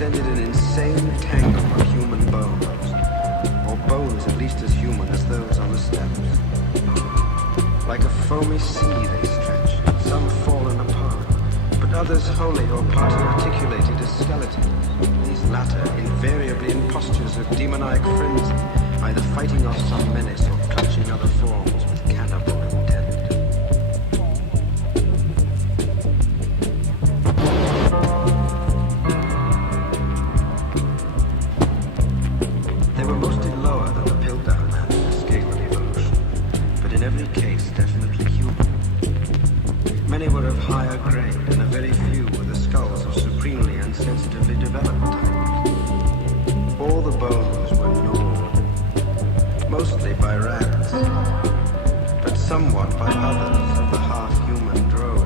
extended an insane tangle of human bones, or bones at least as human as those on the steps. Like a foamy sea they stretch, some fallen apart, but others wholly or partly articulated as skeletons, these latter invariably in postures of demoniac frenzy, either fighting off some menace or clutching other forms with cannibal intent. They were mostly lower than the Piltdown man in the scale of evolution, but in every case definitely human. Many were of higher grade, and a very few were the skulls of supremely and sensitively developed types. All the bones were gnawed, mostly by rats, but somewhat by others of the half-human drove.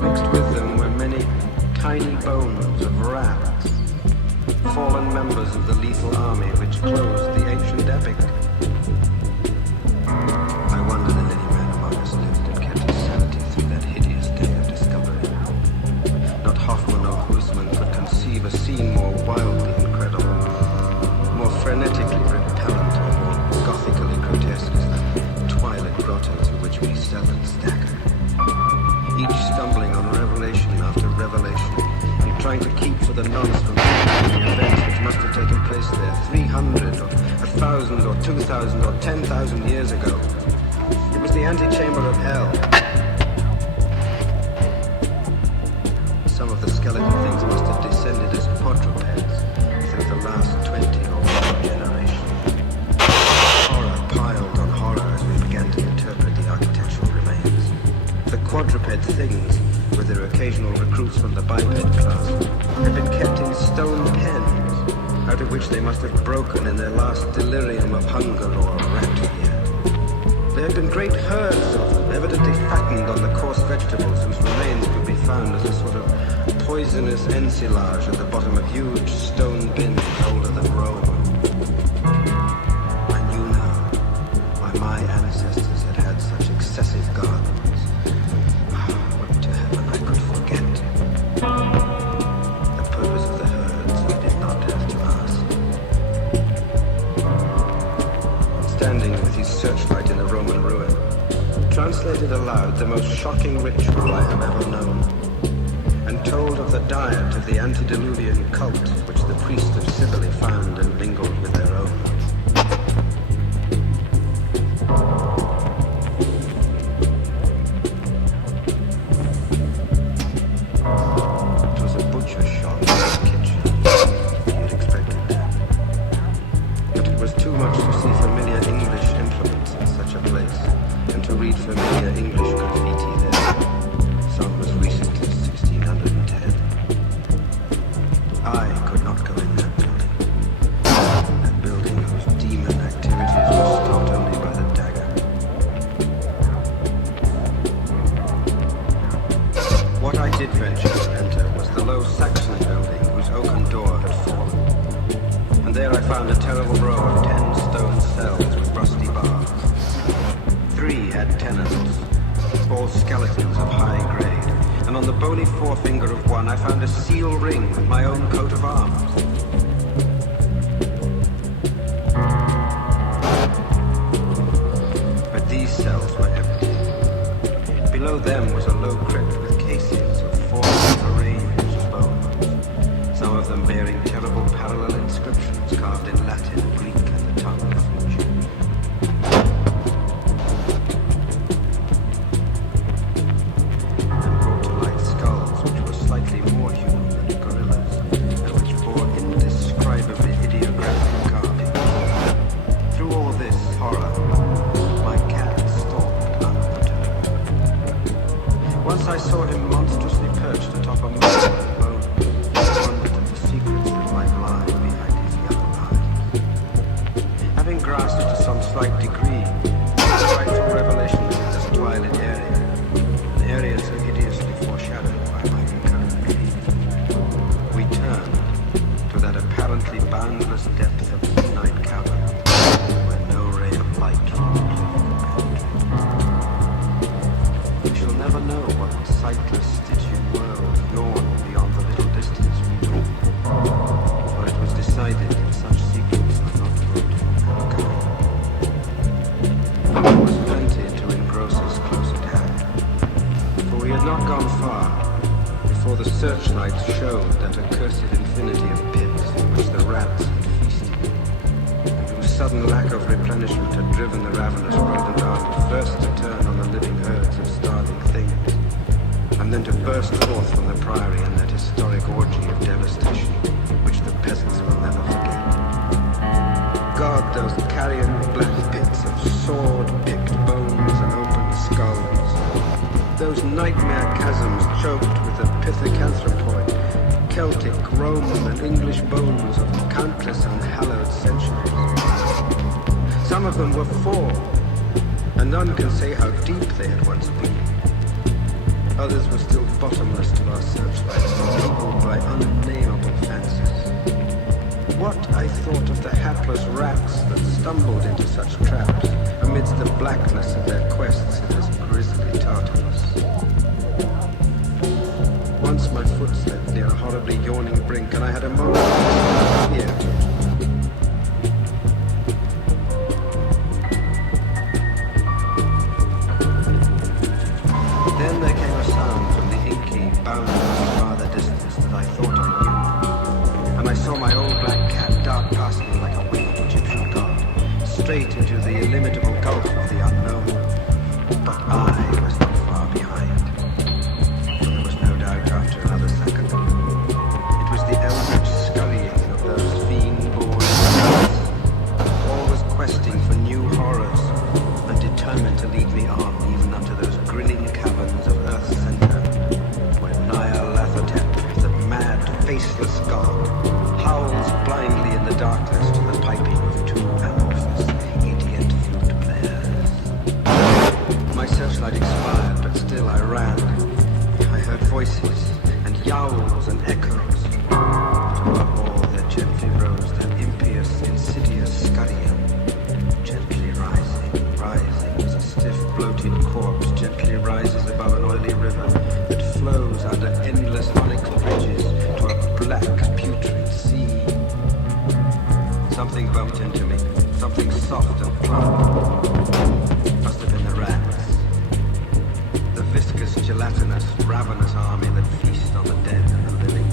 Mixed with them were many tiny bones of rats, fallen members of the lethal army which closed the ancient epic. I wonder that any man among us lived and kept his sanity through that hideous day of discovery. Not Hoffman or Huisman could conceive a scene more wildly incredible, more frenetically repellent, or more gothically grotesque as the twilight grotto through which we seldom stagger. Each stumbling on revelation after revelation, and trying to keep for the nonce from the events which must have taken place there 300 or 1,000 or 2,000 or 10,000 years ago. It was the antechamber of hell. Some of the skeleton things must have descended as quadrupeds through the last 20 or more generations. Horror piled on horror as we began to interpret the architectural remains. The quadruped things, with their occasional recruits from the biped class, had been kept in stone pens, out of which they must have broken in their last delirium of hunger or rat fear. There had been great herds of them, evidently fattened on the coarse vegetables whose remains could be found as a sort of poisonous ensilage at the bottom of huge stone bins older than Rome. I knew now why my ancestors had had such excessive gardens. Would to heaven I could forget. The purpose of the herds I did not have to ask. Standing with his searchlight in the Roman ruin, translated aloud the most shocking ritual I have ever known, and told of the diet of the antediluvian cult which the priest of Cybele found and mingled with their own. It was a butcher shop in the kitchen. He had expected that. But it was too much to see familiar English implements in such a place, and to read familiar English graffiti there. Some as recent as 1610. I could not go in that building. That building whose demon activities were stopped only by the dagger. What I did venture to enter was the low Saxon building whose oaken door had fallen. And there I found a terrible row of 10 stone cells with rusty bars. 3 had tenants, all skeletons of high grade, and on the bony forefinger of one I found a seal ring with my own coat of arms. But these cells were empty. Below them was a low crypt with casings of 4 different ranges of bones, some of them bearing terrible parallel inscriptions carved in Latin, Greek, and the tongue of Fuji. And brought to light skulls which were slightly more human than gorillas, and which bore indescribably ideographic carvings. Through all this horror, my cat stalked unperturbed. Once I saw him monstrously perched atop a mountain of bone, I wondered at the secrets that might lie behind his yellow eyes. Having grasped to some slight degree the frightful revelation of this twilight area, an area so hideously foreshadowed by my recurrent dream, we turned to that apparently boundless depth of midnight cavern where no ray of light from the cliff could penetrate. We shall never know what sightless Stygian world yawned beyond the little distance we took. that accursed infinity of pits in which the rats had feasted, and whose sudden lack of replenishment had driven the ravenous rodent army first to turn on the living herds of starving things, and then to burst forth from the priory in that historic orgy of devastation which the peasants will never forget. God, those carrion black pits of sword-picked bones and open skulls, those nightmare chasms choked with the pithecanthropoid, Celtic, Roman and English bones of countless unhallowed centuries. Some of them were full, and none can say how deep they had once been. Others were still bottomless to our searchlights, peopled by unnameable fancies. What I thought of the hapless rats that stumbled into such traps amidst the blackness of their quests in this grisly Tartarus. Once my foot slipped near a horribly yawning brink, and I had a moment of fear. Then there came a sound from the inky, boundless farther distance that I thought I knew, and I saw my old black cat dart past me like a winged Egyptian god, straight into the illimitable gulf of the unknown. But I was not far behind, for there was no doubt after another second. It was the eldritch scurrying of those fiend-born rats, always questing for new horrors, and determined to lead me on even unto those grinning caverns of Earth's center, where Nyarlathotep, the mad, faceless god, howls blindly in the darkness to the piping of two amorphous, idiot flute players. My searchlight expired, but still I ran. I heard voices and yowls and echoes, but above all there gently rose that impious, insidious scurrying, gently rising as a stiff, bloated corpse gently rises above an oily river that flows under endless onyx bridges to a black, putrid sea. Something bumped into me, something soft and plump. Must have been the rats. The viscous, gelatinous, ravenous army that feast on the dead and the living.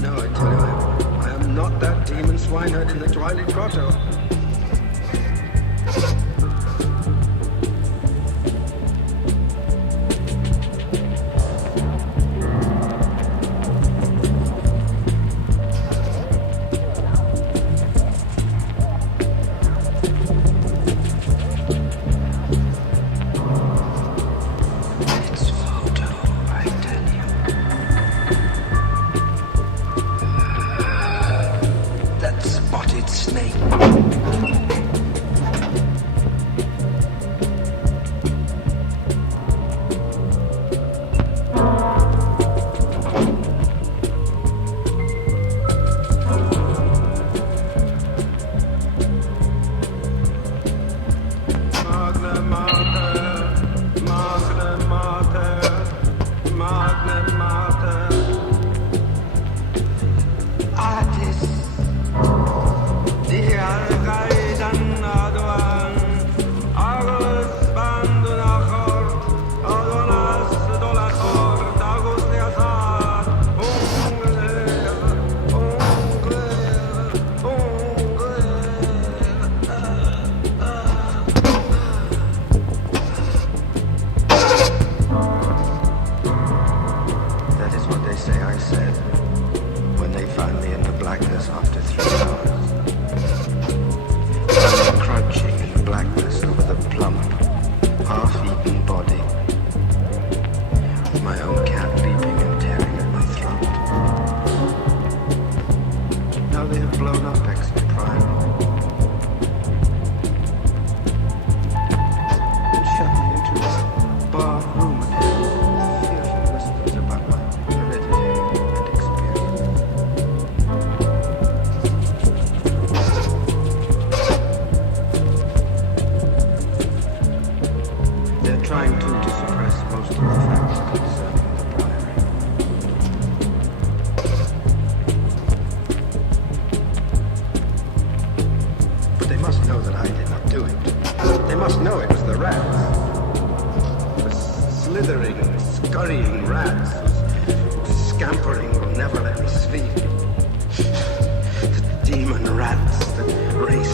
No, I tell you, I am not that demon swineherd in the Twilight Grotto. It's photo, I tell you. That spotted snake. Magna Mater, Magna Mater, Magna Mater. Atis, Diar Gaidan Aduan, Agus Bandunachor, Adonas Dolachor, Dagus Leazar, That is what they say I said when they found me in the blackness after 3 hours. I was crouching in the blackness over the plump, half-eaten body, with my own cat leaping and tearing at my throat. Now they have blown up Exit Prime and shut me into a bar room again with fearful whispers about my heredity and experience. scampering will never let me sleep. The demon rats that race